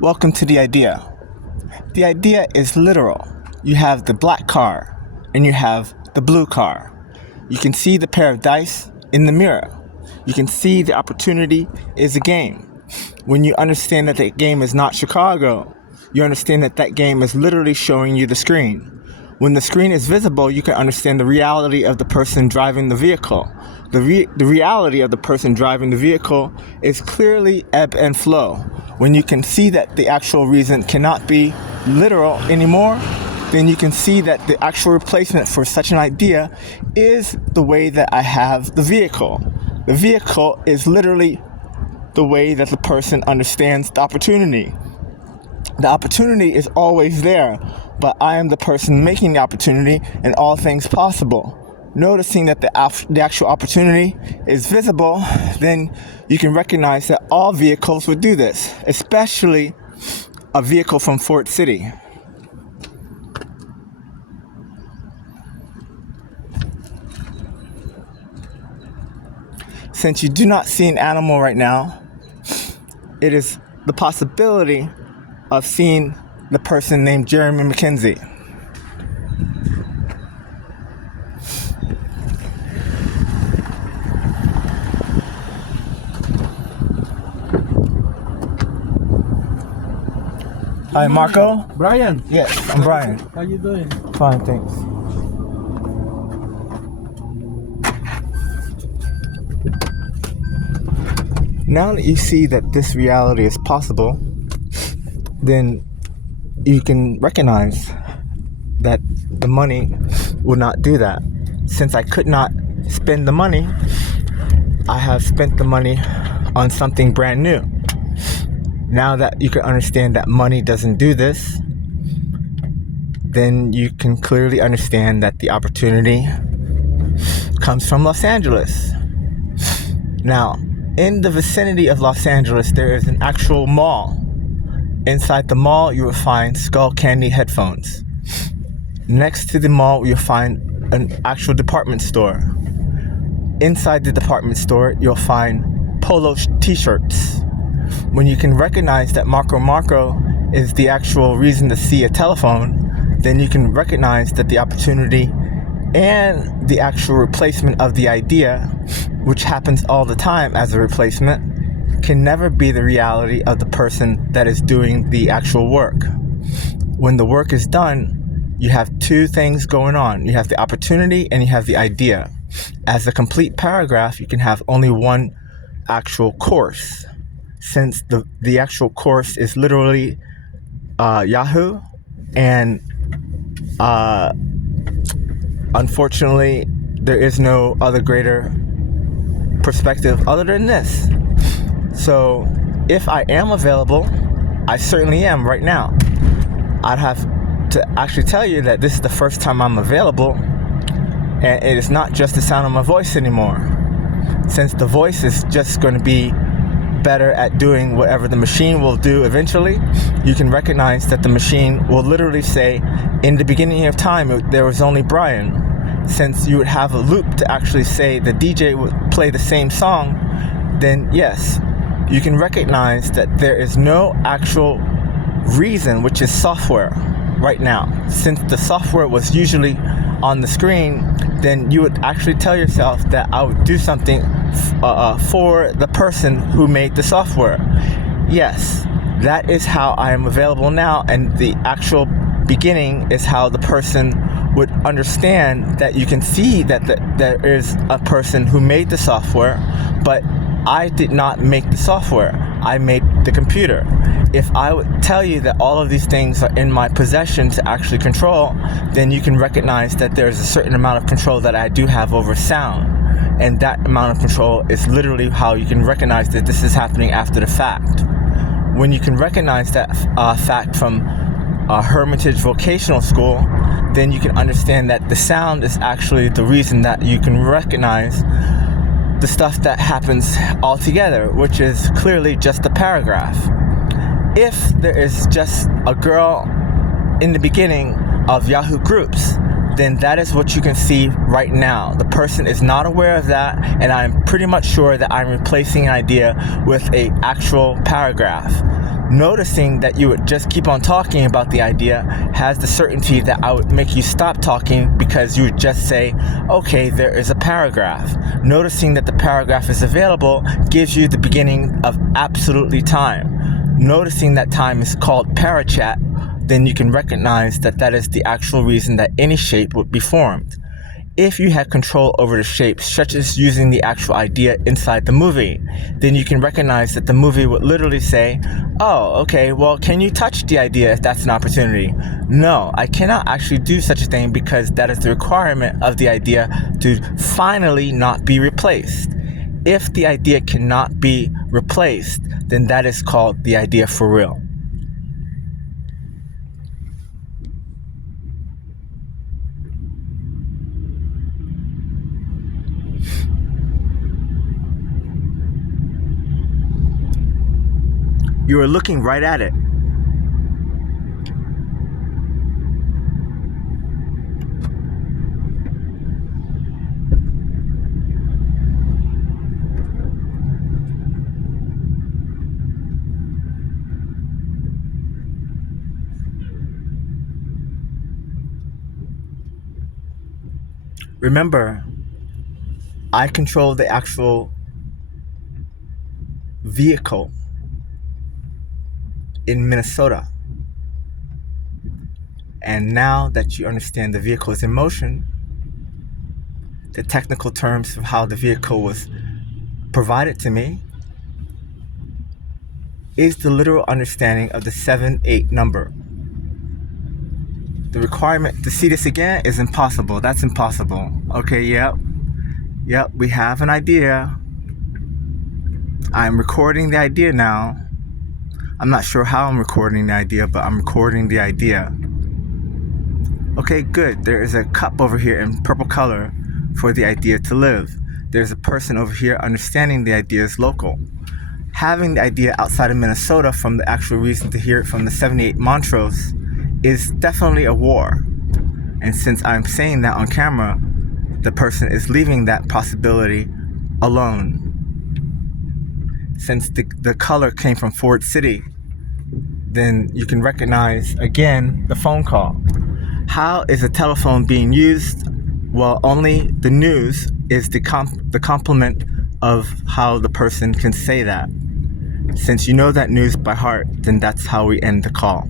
Welcome to the idea. The idea is literal. You have the black car and you have the blue car. You can see the pair of dice in the mirror. You can see the opportunity is a game. When you understand that that game is not Chicago, you understand that that game is literally showing you the screen. When the screen is visible, you can understand the reality of the person driving the vehicle. The reality of the person driving the vehicle is clearly ebb and flow. When you can see that the actual reason cannot be literal anymore, then you can see that the actual replacement for such an idea is the way that I have the vehicle. The vehicle is literally the way that the person understands the opportunity. The opportunity is always there, but I am the person making the opportunity and all things possible. Noticing that the actual opportunity is visible, then you can recognize that all vehicles would do this, especially a vehicle from Fort City. Since you do not see an animal right now, it is the possibility of seeing the person named Jeremy McKenzie. Hi, Marco. Brian. Yes, I'm Brian. How you doing? Fine, thanks. Now that you see that this reality is possible, then you can recognize that the money will not do that. Since I could not spend the money, I have spent the money on something brand new. Now that you can understand that money doesn't do this, then you can clearly understand that the opportunity comes from Los Angeles. Now, in the vicinity of Los Angeles, there is an actual mall. Inside the mall, you will find Skull Candy headphones. Next to the mall, you'll find an actual department store. Inside the department store, you'll find polo t-shirts. When you can recognize that Marco is the actual reason to see a telephone, then you can recognize that the opportunity and the actual replacement of the idea, which happens all the time as a replacement, can never be the reality of the person that is doing the actual work. When the work is done, you have two things going on. You have the opportunity and you have the idea. As a complete paragraph, you can have only one actual course. Since the actual course is literally Yahoo, and unfortunately there is no other greater perspective other than this. So if I am available, I certainly am right now. I'd have to actually tell you that this is the first time I'm available, and it is not just the sound of my voice anymore. Since the voice is just going to be better at doing whatever the machine will do eventually, you can recognize that the machine will literally say, in the beginning of time, there was only Brian. Since you would have a loop to actually say the DJ would play the same song, then yes, you can recognize that there is no actual reason, which is software right now. Since the software was usually on the screen, then you would actually tell yourself that I would do something for the person who made the software. Yes, that is how I am available now, and the actual beginning is how the person would understand that you can see that there is a person who made the software, but I did not make the software. I made the computer. If I would tell you that all of these things are in my possession to actually control, then you can recognize that there's a certain amount of control that I do have over sound. And that amount of control is literally how you can recognize that this is happening after the fact. When you can recognize that fact from Hermitage Vocational School, then you can understand that the sound is actually the reason that you can recognize the stuff that happens altogether, which is clearly just a paragraph. If there is just a girl in the beginning of Yahoo groups, then that is what you can see right now. The person is not aware of that, and I'm pretty much sure that I'm replacing an idea with an actual paragraph. Noticing that you would just keep on talking about the idea has the certainty that I would make you stop talking because you would just say, okay, there is a paragraph. Noticing that the paragraph is available gives you the beginning of absolutely time. Noticing that time is called parachat, then you can recognize that that is the actual reason that any shape would be formed. If you had control over the shapes, such as using the actual idea inside the movie, then you can recognize that the movie would literally say, oh, okay, well, can you touch the idea if that's an opportunity? No, I cannot actually do such a thing because that is the requirement of the idea to finally not be replaced. If the idea cannot be replaced, then that is called the idea for real. You are looking right at it. Remember, I control the actual vehicle in Minnesota. And now that you understand the vehicle is in motion, the technical terms of how the vehicle was provided to me is the literal understanding of the 7-8 number. The requirement to see this again is impossible. That's impossible. Okay, yep, we have an idea. I'm recording the idea now. I'm not sure how I'm recording the idea, but I'm recording the idea. Okay, good. There is a cup over here in purple color for the idea to live. There's a person over here understanding the idea is local. Having the idea outside of Minnesota from the actual reason to hear it from the 78 Montrose is definitely a war. And since I'm saying that on camera, the person is leaving that possibility alone. Since the color came from Ford City, then you can recognize again the phone call. How is a telephone being used? Well, only the news is the complement of how the person can say that. Since you know that news by heart, then that's how we end the call.